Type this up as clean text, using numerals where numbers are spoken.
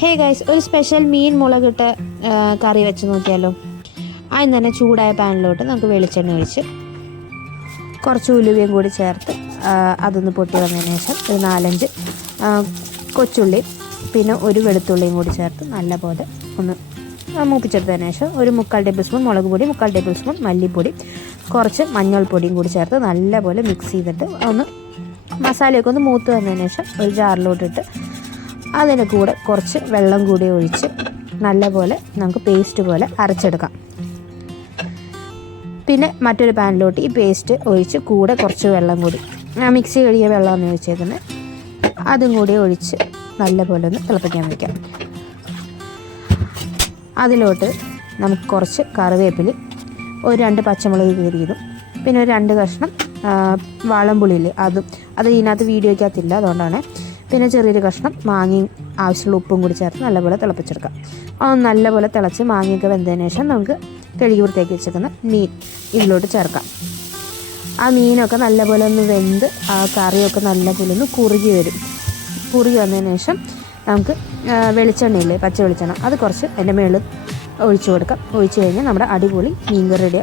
Hey guys, ഒരു special മീൻ മുളകിട്ട് കറി വെച്ച് നോക്കിയാലോ. അതിന് തന്നെ ചൂടായ പാനിലോട്ട് നമുക്ക് വെളിച്ചെണ്ണ ഒഴിച്ച് കുറച്ച് ഉലുവയും കൂടി ചേർത്ത് അതൊന്ന് പൊട്ടി വന്നതിന് ശേഷം ഒരു 4-5 കൊച്ചുള്ളി പിന്നെ ഒരു വെളുത്തുള്ളിയും കൂടി ചേർത്ത് നല്ലപോലെ ഒന്ന് മൂപ്പിച്ചെടുത്തതിന് ശേഷം ഒരു 3/4 ടേബിൾ സ്പൂൺ മുളക് പൊടി, 3/4 ടേബിൾ സ്പൂൺ മല്ലിപ്പൊടി, കുറച്ച് മഞ്ഞൾപ്പൊടിയും കൂടി ചേർത്ത് നല്ലപോലെ മിക്സ് ചെയ്തിട്ട് ഒന്ന് മസാലയൊക്കെ ഒന്ന് മൂത്ത് വന്നതിന് ശേഷം ഒരു ജാറിലോട്ടിട്ട് അതിന് കൂടെ കുറച്ച് വെള്ളം കൂടി ഒഴിച്ച് നല്ലപോലെ നമുക്ക് പേസ്റ്റ് പോലെ അരച്ചെടുക്കാം. പിന്നെ മറ്റൊരു പാനിലോട്ട് ഈ പേസ്റ്റ് ഒഴിച്ച് കൂടെ കുറച്ച് വെള്ളം കൂടി മിക്സി കഴുകിയ വെള്ളമാണ് ഒഴിച്ചേക്കുന്നത്, അതും കൂടി ഒഴിച്ച് നല്ലപോലെ ഒന്ന് തിളപ്പിക്കാൻ വയ്ക്കാം. അതിലോട്ട് നമുക്ക് കുറച്ച് കറിവേപ്പില, ഒരു 2 പച്ചമുളക് കീറിയതും പിന്നെ ഒരു 2 കഷ്ണം വാളംപുളിയില്ലേ അത് ഇതിനകത്ത് വീഡിയോയ്ക്കകത്തില്ല, അതുകൊണ്ടാണ്. പിന്നെ ചെറിയൊരു കഷ്ണം മാങ്ങയും ആവശ്യമുള്ള ഉപ്പും കൂടി ചേർത്ത് നല്ലപോലെ തിളപ്പിച്ചെടുക്കാം. നല്ലപോലെ തിളച്ച് മാങ്ങയൊക്കെ വെന്തതിന് ശേഷം നമുക്ക് കഴുകി വൃത്തിയാക്കി വെച്ചേക്കുന്ന മീൻ ഇതിലോട്ട് ചേർക്കാം. ആ മീനൊക്കെ നല്ലപോലെ ഒന്ന് വെന്ത് ആ കറിയൊക്കെ നല്ലപോലെ ഒന്ന് കുറുകി വന്നതിന് ശേഷം നമുക്ക് വെളിച്ചെണ്ണയില്ലേ, പച്ച വെളിച്ചെണ്ണ, അത് കുറച്ച് അതിൻ്റെ മേളിൽ ഒഴിച്ചു കൊടുക്കാം. ഒഴിച്ച് കഴിഞ്ഞാൽ നമ്മുടെ അടിപൊളി മീൻ കറി റെഡിയാവും.